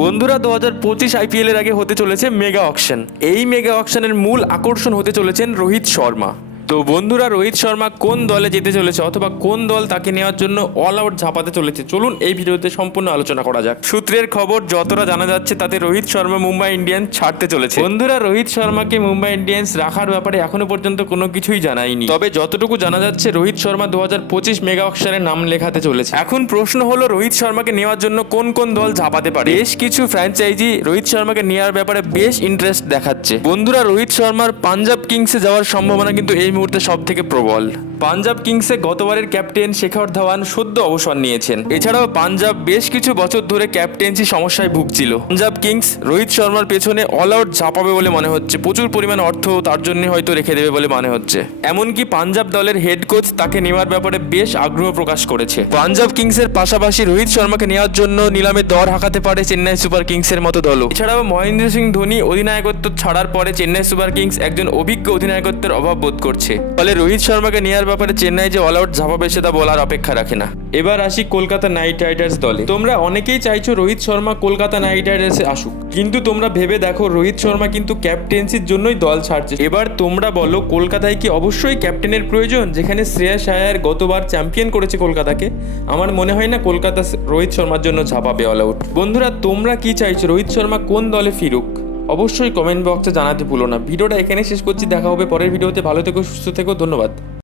বন্ধুরা 2025 আইপিএল এর আগে হতে চলেছে মেগা অকশন। এই মেগা অকশনের মূল আকর্ষণ হতে চলেছেন রোহিত শর্মা। তো বন্ধুরা, রোহিত শর্মা কোন দলে যেতে চলেছে অথবা কোন দল তাকে নেওয়ার জন্য অল আউট ঝাঁপাতে চলেছে, চলুন এই ভিডিওতে সম্পূর্ণ আলোচনা করা যাক। সূত্রের খবর যতটা জানা যাচ্ছে তাতে রোহিত শর্মা মুম্বাই ইন্ডিয়ান্স ছাড়তে চলেছে। বন্ধুরা, রোহিত শর্মাকে মুম্বাই ইন্ডিয়ান্স রাখার ব্যাপারে এখনো পর্যন্ত কোনো কিছুই জানায়নি, তবে যতটুকু জানা যাচ্ছে রোহিত শর্মা 2025 মেগা অকশনের নাম লেখাতে চলেছে। এখন প্রশ্ন হলো রোহিত শর্মাকে নেওয়ার জন্য কোন কোন দল ঝাঁপাতে পারে। বেশ কিছু ফ্র্যাঞ্চাইজি রোহিত শর্মাকে নেওয়ার ব্যাপারে বেশ ইন্টারেস্ট দেখাচ্ছে। বন্ধুরা, রোহিত শর্মার পাঞ্জাব কিংসে যাওয়ার সম্ভাবনা কিন্তু এই মুহূর্তে সব থেকে প্রবল। পাঞ্জাব কিংসে গতবারের ক্যাপ্টেন শেখর ধাওয়ান সদ্য অবসর নিয়েছেন। এছাড়াও পাঞ্জাব বেশ কিছু বছর ধরে ক্যাপ্টেন্সি সমস্যায় ভুগছিল। পাঞ্জাব কিংস রোহিত শর্মার পেছনে অল আউট ঝাঁপাবে বলে মনে হচ্ছে। প্রচুর পরিমাণ অর্থ তার জন্য হয়তো রেখে দেবে বলে মনে হচ্ছে। এমনকি পাঞ্জাব দলের হেড কোচ তাকে নেওয়ার ব্যাপারে বেশ আগ্রহ প্রকাশ করেছে। পাঞ্জাব কিংসের পাশাপাশি রোহিত শর্মাকে নেওয়ার জন্য নিলামে দর হাঁকাতে পারে চেন্নাই সুপার কিংসের মতো দলও। এছাড়াও মহেন্দ্র সিং ধোনি অধিনায়কত্ব ছাড়ার পরে চেন্নাই সুপার কিংস একজন অভিজ্ঞ অধিনায়কত্বের অভাব বোধ করছে। ফলে রোহিত শর্মাকে নেওয়ার ব্যাপারে চেন্নাই যে অল আউট ঝাঁপাবে সেটা বলার অপেক্ষা রাখে না। এবার আসি কলকাতা নাইট রাইডার্স দলে। তোমরা অনেকেই চাইছো রোহিত শর্মা কলকাতা নাইট রাইডার্সে আসুক, কিন্তু তোমরা ভেবে দেখো রোহিত শর্মা কিন্তু ক্যাপ্টেন্সির জন্যই দল ছাড়ছে। এবার তোমরা বলো কলকাতায় কি অবশ্যই ক্যাপ্টেনের প্রয়োজন, যেখানে শ্রেয়াস আয়ার গতবার চ্যাম্পিয়ন করেছে কলকাতাকে? আমার মনে হয় না কলকাতা রোহিত শর্মার জন্য ঝাঁপাবে অল আউট। বন্ধুরা, তোমরা কি চাইছো রোহিত শর্মা কোন দলে ফিরুক? অবশ্যই কমেন্ট বক্সে জানাতে ভুলো না। ভিডিওটা এখানে শেষ করছি, দেখা হবে পরের ভিডিওতে। ভালো থেকো, সুস্থ থেকো, ধন্যবাদ।